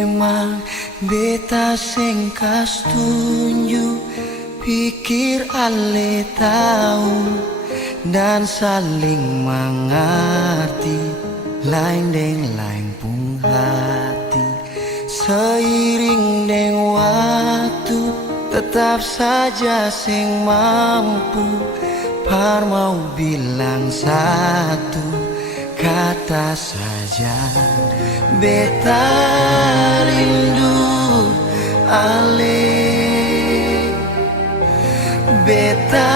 Memang beta sing kas tunjuk, pikir ale tahu dan saling mengerti, lain deng lain pun hati. Seiring deng waktu, tetap saja sing mampu par mau bilang satu kata saja. Beta rindu ale, beta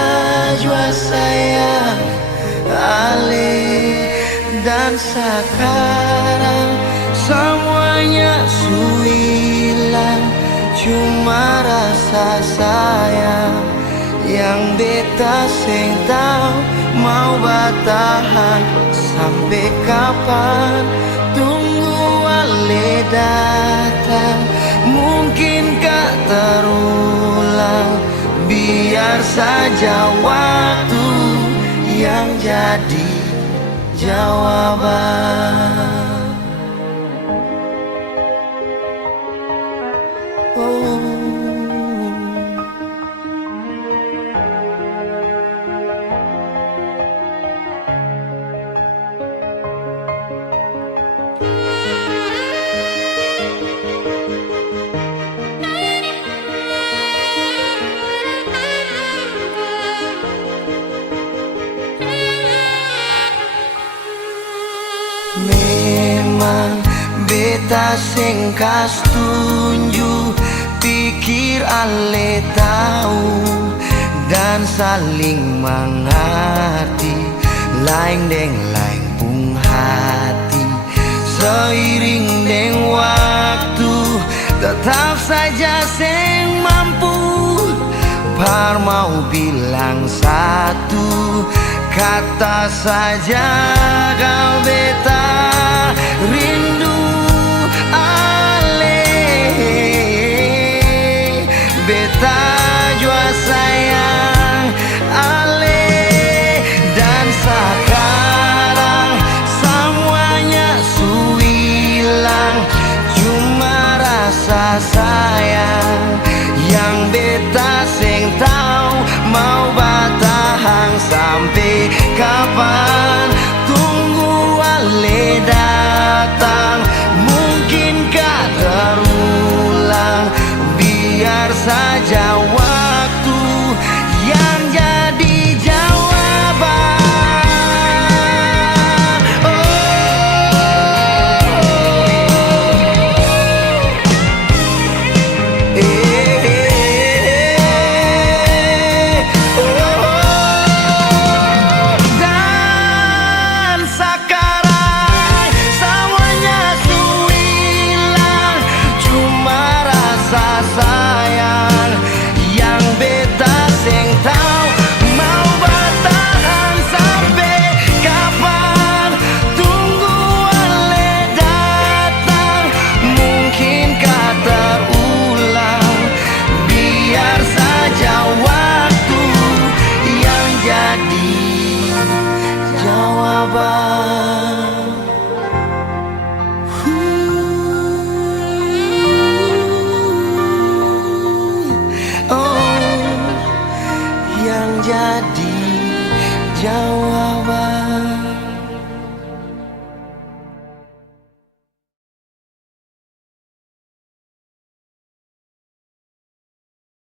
jua sayang ale, dan sekarang semuanya su hilang, cuma rasa sayang yang beta sing tahu mau bertahan sampai kapan. Tunggu ale datang, mungkinkah terulang? Biar saja waktu yang jadi jawaban. Oh. Memang beta sing kas tunjuk, pikir ale tahu dan saling mengerti, lain deng lain pun hati. Seiring deng waktu, tetap saja sing mampu par mau bilang satu kata saja. Kau beta rindu ale, beta jua sayang ale, dan sekarang semuanya su hilang, cuma rasa sayang yang beta sing tahu mau bertahan sampai kapan. Tunggu ale datang, mungkinkah terulang? Biar saja waktu yang jadi jawaban. Dan sekarang semuanya su hilang, cuma rasa sayang yang beta sing tahu mau bertahan sampai kapan. Tunggu ale datang, mungkinkah terulang? Biar saja waktu yang jadi jawaban.